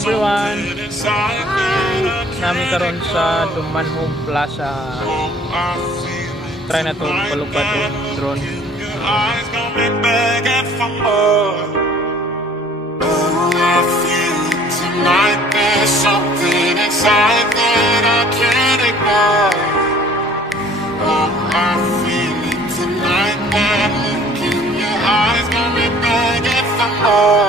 everyone. Nami karon sa Dumanjug Plaza. Try na to palupad o drone. Tonight there's something inside that I can't ignore. Oh, I feel it tonight. That look in your eyes got me begging for more.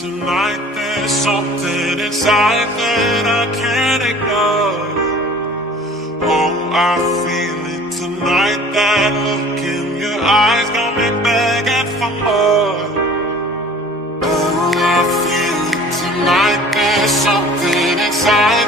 Tonight there's something inside that I can't ignore. Oh, I feel it tonight. That look in your eyes got me begging for more. Oh, I feel it tonight. There's something inside